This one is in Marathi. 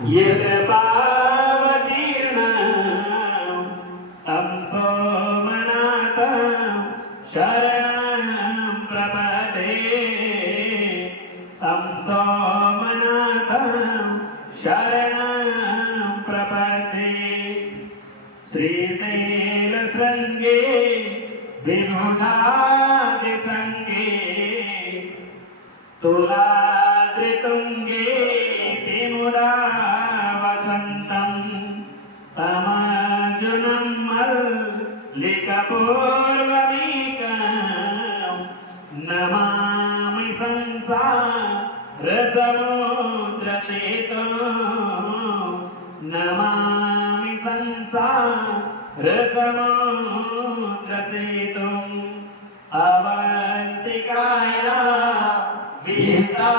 यत् पावतीर्णं तं सोमनाथं शरणं प्रपदे तं सोमनाथं शरणं प्रपदे श्रीशैलशृङ्गे विमुधादिसङ्गे तुलाद्रितुङ्गे विमुदा वसन्तं तमार्जुनं मल्लिकपूर्वमीकं नमामि संसारसमुद्रसेतुं नमामि संसारसमुद्रसेतुम् अवन्तिकाया विहिता